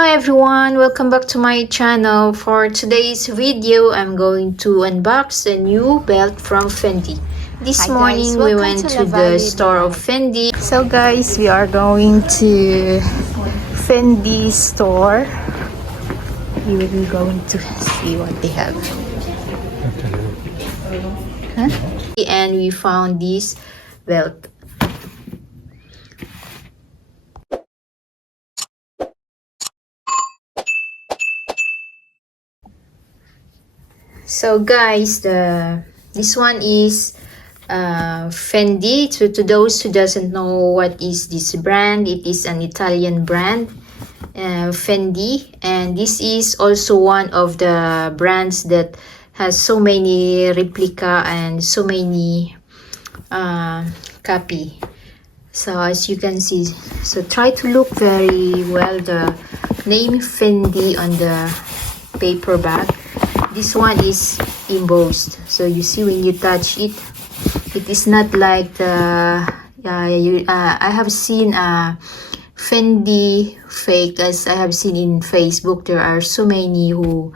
Hello everyone, welcome back to my channel. For today's video, I'm going to unbox a new belt from Fendi. This morning we went to the store of Fendi. So guys, we are going to Fendi store. We will be going to see what they have. And we found this belt. So guys, this one is Fendi. To those who doesn't know what is this brand, it is an Italian brand, Fendi, and this is also one of the brands that has so many replica and so many copy. So as you can see, so try to look very well the name Fendi on the paper bag. This one is embossed, so you see when you touch it, it is not like the I have seen Fendi fake, as I have seen in Facebook. There are so many who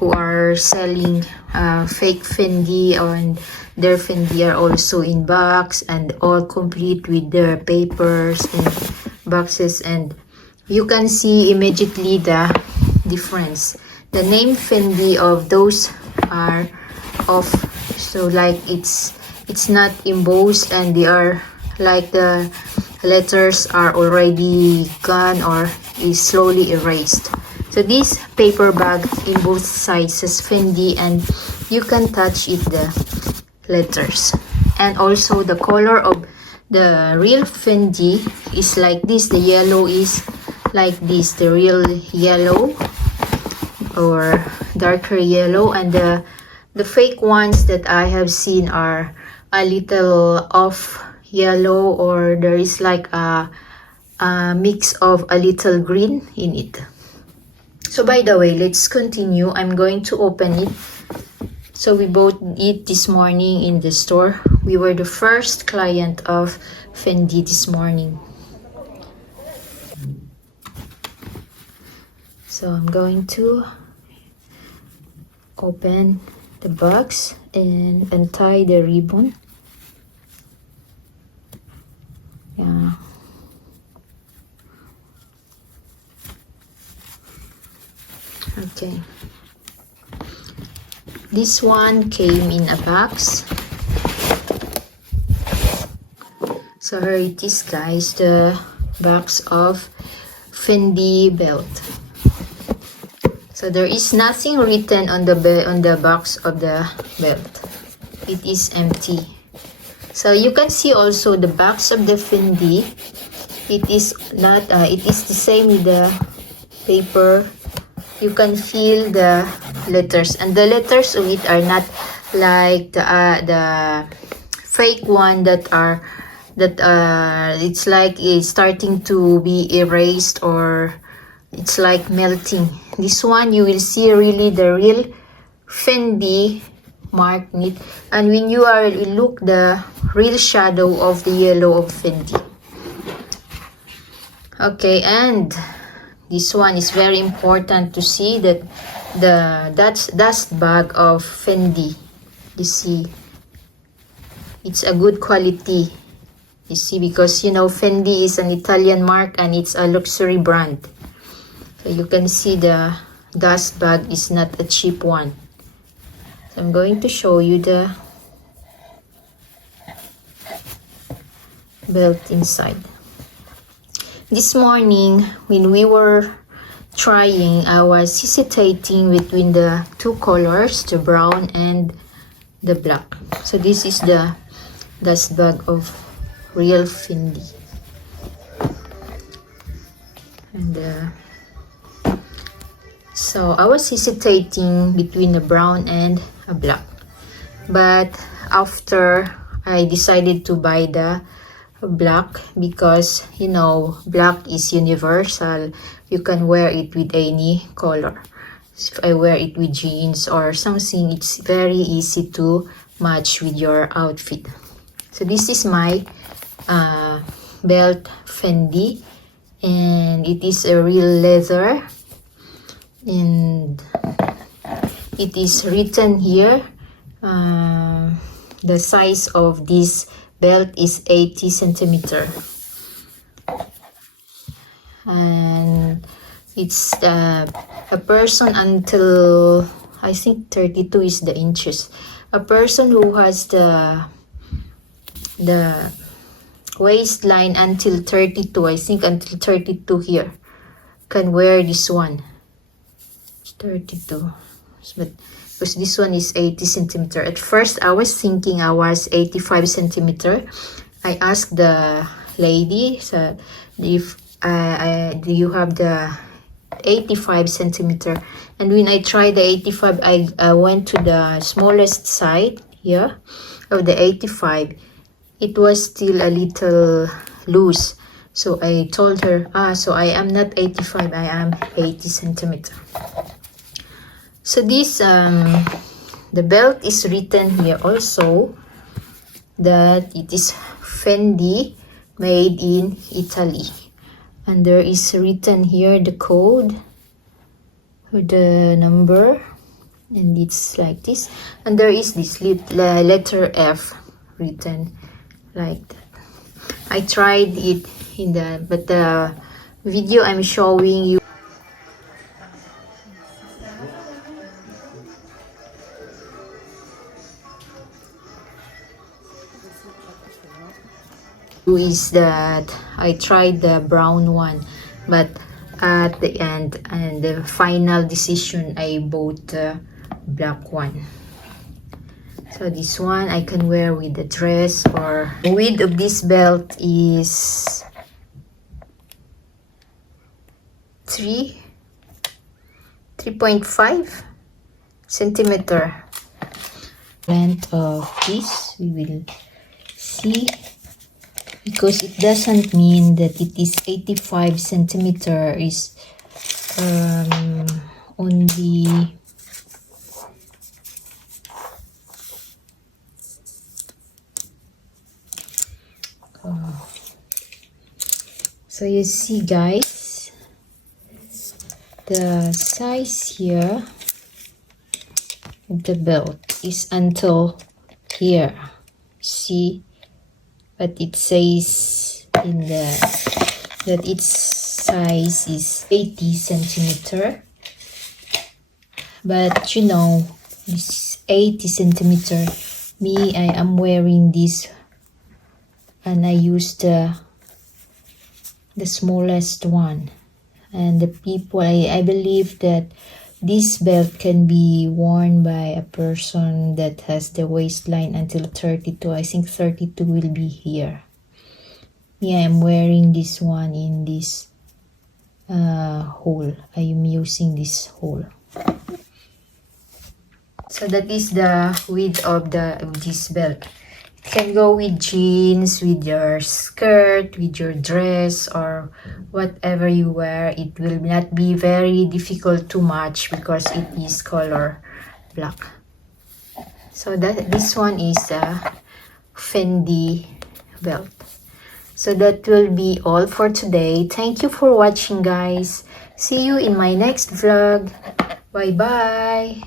are selling fake Fendi, and their Fendi are also in box and all complete with their papers and boxes, and you can see immediately the difference. The name Fendi of those are off, so like it's not embossed, and they are like the letters are already gone or is slowly erased. So this paper bag in both sides says Fendi, and you can touch it the letters. And also the color of the real Fendi is like this. The yellow is like this, the real yellow or darker yellow, and the fake ones that I have seen are a little off yellow, or there is like a mix of a little green in it. So by the way, let's continue. I'm going to open it. So we bought it this morning in the store. We were the first client of Fendi this morning. So I'm going to open the box and untie the ribbon. Yeah. Okay. This one came in a box. So here it is, guys, the box of Fendi Belt. So there is nothing written on the box of the belt. It is empty. So you can see also the box of the Fendi. It is not. It is the same with the paper. You can feel the letters, and the letters of it are not like the fake one that it's like it's starting to be erased, or it's like melting. This one you will see really the real Fendi mark in it, and when you are look the real shadow of the yellow of Fendi. Okay, and this one is very important to see, that the dust bag of Fendi. You see, it's a good quality. You see, because you know Fendi is an Italian mark and it's a luxury brand. So you can see the dust bag is not a cheap one. So I'm going to show you the belt inside. This morning when we were trying, I was hesitating between the two colors, the brown and the black. So this is the dust bag of real Fendi. And so I was hesitating between the brown and a black, but after I decided to buy the black, because you know black is universal. You can wear it with any color. If I wear it with jeans or something, it's very easy to match with your outfit. So this is my belt Fendi, and it is a real leather, and it is written here the size of this belt is 80 centimeter, and it's a person until I think 32 is the inches. A person who has the waistline until 32, I think until 32 here, can wear this one. It's 32, but because this one is 80 centimeter. At first I was thinking I was 85 centimeter. I asked the lady, so if do you have the 85 centimeter, and when I tried the 85, I went to the smallest side here of the 85. It was still a little loose, so I told her, so I am not 85, I am 80 centimeter. So this the belt is written here also that it is Fendi, made in Italy, and there is written here the code or the number, and it's like this, and there is this letter F written like that. I tried it in but the video I'm showing you is that I tried the brown one, but at the end and the final decision I bought the black one. So this one I can wear with the dress, or the width of this belt is 3.5 centimeter. Length of this we will see, because it doesn't mean that it is 85 centimeter is only so you see guys, the size here of the belt is until here, see, but it says in that its size is 80 centimeter, but you know, this 80 centimeter, me, I am wearing this and I use the smallest one, and the people, I believe that this belt can be worn by a person that has the waistline until 32. I think 32 will be here. Yeah, I'm wearing this one in this hole. I am using this hole. So that is the width of this belt. It can go with jeans, with your skirt, with your dress, or whatever you wear. It will not be very difficult to match because it is color black. So this one is a Fendi belt. So that will be all for today. Thank you for watching, guys. See you in my next vlog. Bye bye.